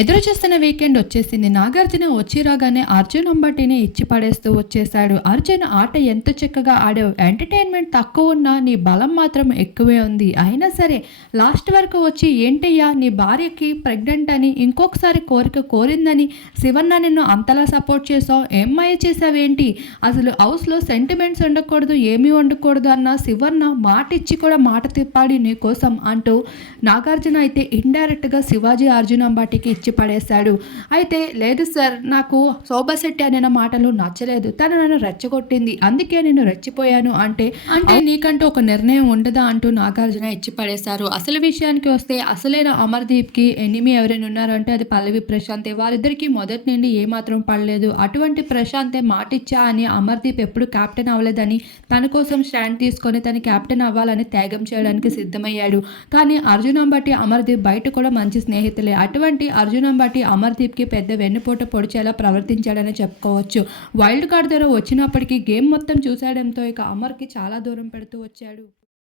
ఎదురు చేస్తున్న వీకెండ్ వచ్చేసింది. నాగార్జున వచ్చి రాగానే అర్జున్ అంబటిని ఇచ్చి పడేస్తూ వచ్చేసాడు అర్జున్ ఆట ఎంత చక్కగా ఆడావు? ఎంటర్టైన్మెంట్ తక్కువ ఉన్నా నీ బలం మాత్రం ఎక్కువే ఉంది. అయినా సరే లాస్ట్ వరకు వచ్చి ఏంటయ్యా నీ భార్యకి ప్రెగ్నెంట్ అని ఇంకొకసారి కోరిక కోరిందని శివన్న నిన్ను అంతలా సపోర్ట్ చేసావు ఏమయ్య చేసావేంటి అసలు హౌస్లో సెంటిమెంట్స్ ఉండకూడదు ఏమీ ఉండకూడదు అన్న శివన్న మాట ఇచ్చి కూడా మాట తిప్పాడి నీ కోసం అంటూ నాగార్జున అయితే ఇండైరెక్ట్గా శివాజీ అర్జున్ అంబాటికి ఇచ్చి పడేశాడు. అయితే లేదు సార్ నాకు శోభశెట్టి అనే మాటలు నచ్చలేదు. తను నన్ను రెచ్చగొట్టింది. అందుకే నేను రెచ్చిపోయాను అంటే అంటే? నీకంటూ ఒక నిర్ణయం ఉండదా? అంటూ నాగార్జున ఇచ్చి పడేశారు. అసలు విషయానికి వస్తే అసలైన అమర్దీప్కి ఎనిమి ఎవరైనా ఉన్నారంటే అది పల్లవి ప్రశాంతే. వారిద్దరికి మొదటి నుండి ఏమాత్రం పడలేదు. అటువంటి ప్రశాంతే మాటిచ్చా అని అమర్దీప్ ఎప్పుడు కెప్టెన్ అవ్వలేదని తన కోసం స్టాండ్ తీసుకొని తన కెప్టెన్ అవ్వాలని త్యాగం చేయడానికి సిద్ధమయ్యాడు. కానీ అర్జునం బట్టి అమర్దీప్ బయట కూడా మంచి స్నేహితులే. అటువంటి అర్జునం బట్టి అమర్దీప్కి పెద్ద వెన్నుపోట పొడిచేలా ప్రవర్తించాడని చెప్పుకోవచ్చు. వైల్డ్ కార్డ్ ధర వచ్చినప్పటికీ గేమ్ మొత్తం చూసాడంతో ఇక అమర్కి చాలా దూరం పెడుతూ వచ్చాడు.